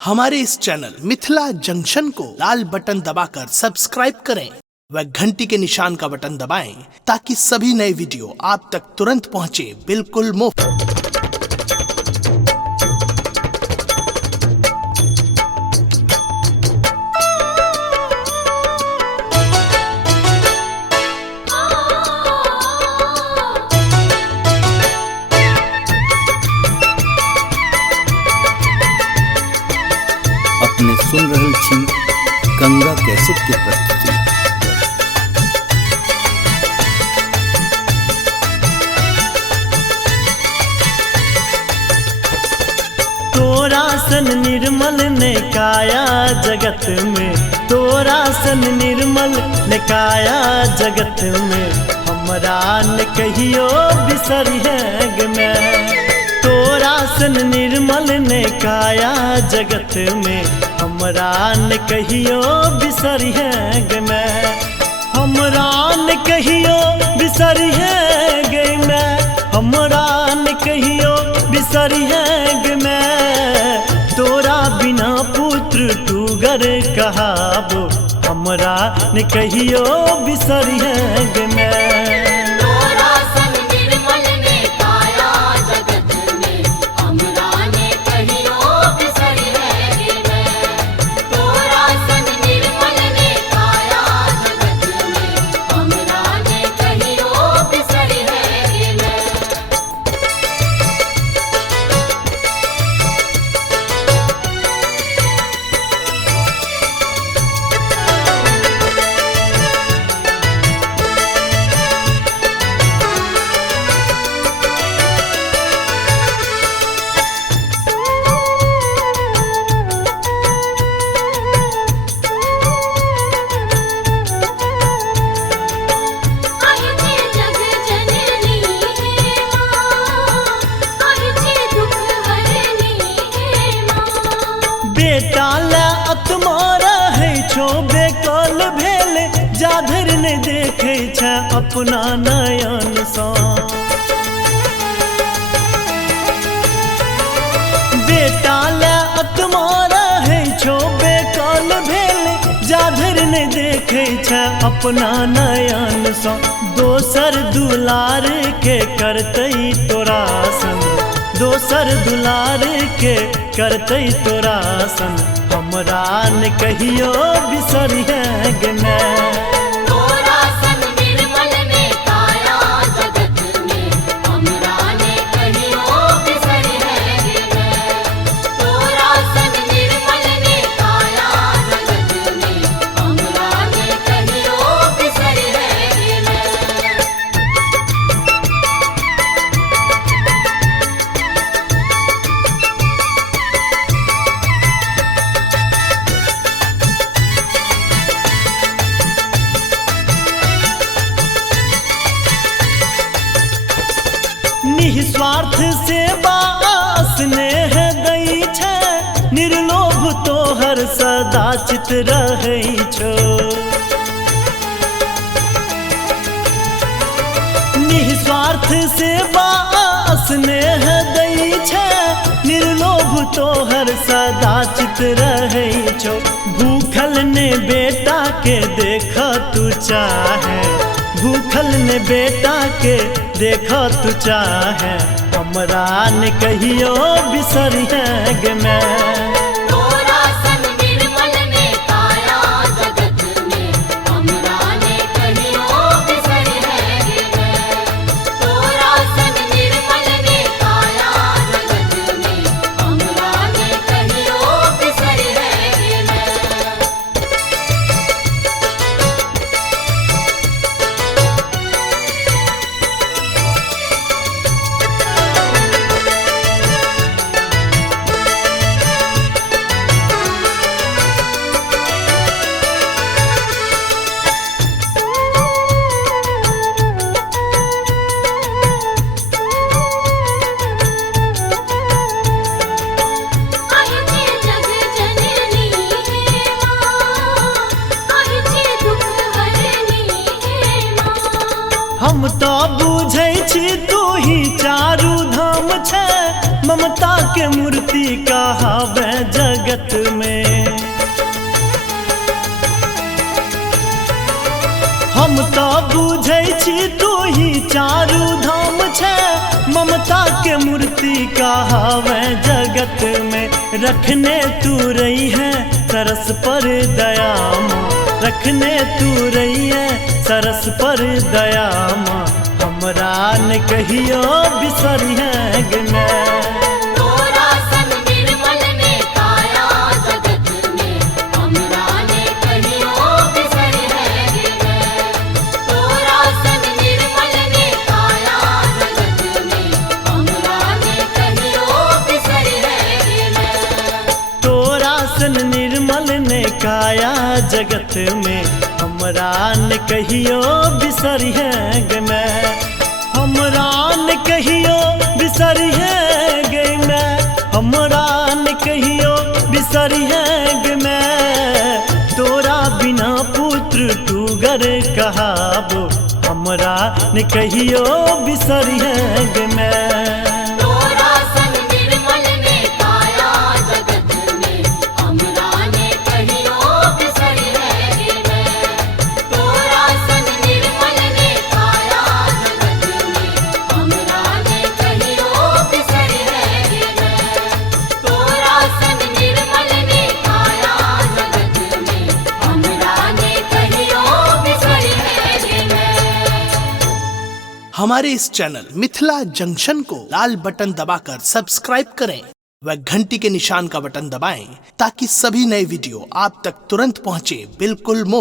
हमारे इस channel Mithila junction को लाल button दबाकर सब्सक्राइब करें व घंटी के निशान का बटन दबाएं ताकि सभी नए वीडियो आप तक तुरंत पहुंचे बिल्कुल मुफ्त। अपने सुन रहल छी गंगा कैसेट के प्रस्तुति। तोरा सन निर्मल ने काया जगत में, तोरा सन निर्मल ने काया जगत में, हमरा न कहियो बिसरिएग में। तोरा सन निर्मल ने काया जगत में, हमरा न कहियो बिसरिएग में, हमरा न कहियो बिसरिएग में, हमरा न कहियो बिसरिएग में। तोरा बिना पुत्र टूगर कहाबो, हमरा न कहियो बिसरिएग में। बेटा ला अतमारा है छो बेकल भेल, जाधर ने देखे छ अपना नयन सा। बेटा ला अतमारा है छो बेकल भेल, जाधर ने देखे छ अपना नयन सा। दोसर दुलार के करतई तोरा सन, दोसर दुलार के करतई तोरा सन, हमरा न कहियो बिसरिएग में। निस्वार्थ सेवा स्नेह दई छै, निर्लोभ तोहर सदा चित रहै छो। निस्वार्थ सेवा स्नेह दई छै, निर्लोभ तोहर सदा चित रहै छो। भूखल ने बेटा के देख तू चाहे, भूखल ने बेटा के देख तू चाहे, हमरा न कहियो बिसरिएग में। हम तो बुझै छी तू ही चारू धाम छै, ममता के मूर्ति कहावे जगत चारू धाम छे ममता के मूर्ति कहावे जगत में। रखने तू रही है सरस पर दया माँ, रखने तू रही है सरस पर दया माँ। हमरा न कहियो बिसरी है गने। निर्मल ने काया जगत में हमरा न कहियो बिसरी है गने। हमरा न कहियो बिसरी है गने, हमरा न कहियो बिसरी है गने। तोरा बिना पुत्र टूगर कहाबो हमरा न कहियो बिसरी है गने। हमारे इस चैनल मिथिला जंक्शन को लाल बटन दबाकर सब्सक्राइब करें व घंटी के निशान का बटन दबाएं ताकि सभी नए वीडियो आप तक तुरंत पहुंचे, बिल्कुल मुफ्त।